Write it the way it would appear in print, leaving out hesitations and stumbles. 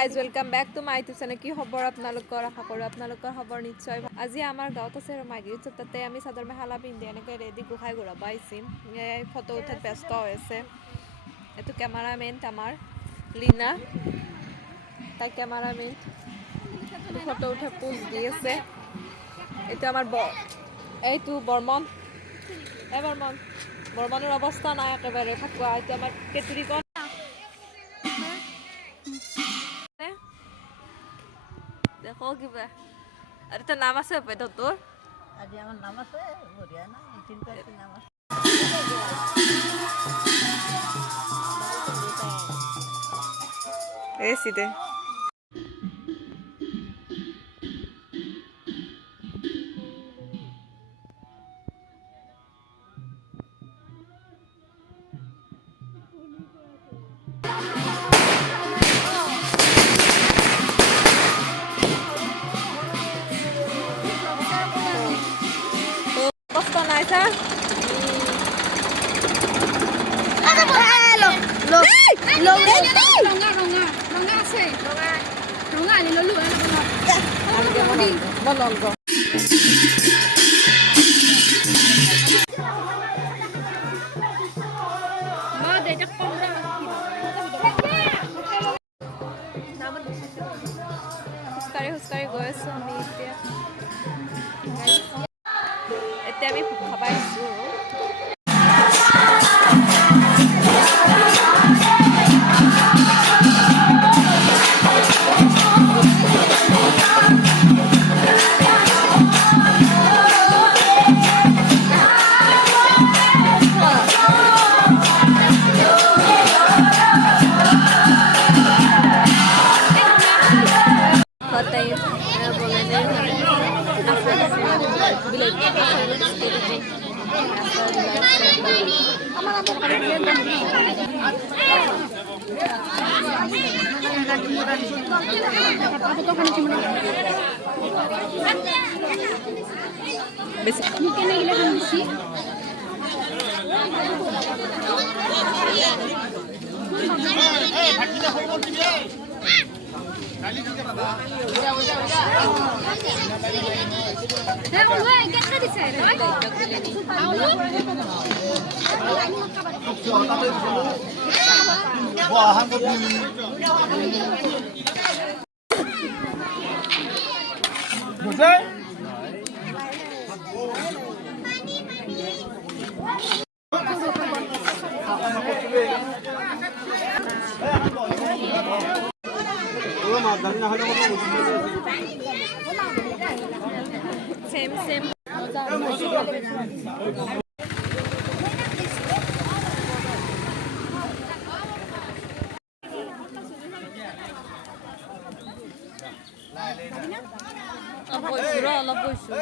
Guys welcome back to my YouTube channel. কি খবৰ আপোনালোকৰ? আশা কৰোঁ আপোনালোকৰ খবৰ নিশ্চয়। আজি আমাৰ গাঁৱত আছে মাঘী উৎসৱ, তাতে আমি চাদৰ মেখেলা পিন্ধি এনেকৈ ৰেডি গোসাঁই ঘূৰাব আহিছোঁ। ফটো উঠাত ব্যস্ত হৈ আছে। এইটো কেমেৰামেন আমাৰ লীনা, তাই কেমেৰামেন ফটো উঠা পোজ দি আছে। এইটো আমাৰ এইটো বৰ্মন, বৰ্মনৰ অৱস্থা নাই একেবাৰে থাকোৱা। এইটো আমাৰ কেতুৰিকণ দেখো কিবা আৰু এটা নাম আছে বাইদেউ তোৰ? আজি আমার নাম আছে বঢ়িয়া না চিন্তা নাম আছে এসি দে কষ্ট নাই স্যার খোজকাঢ়ি গৈ আছো আমি এতিয়া আমি ভোগ খাব আহিছো। Same. অলপ বৈছো।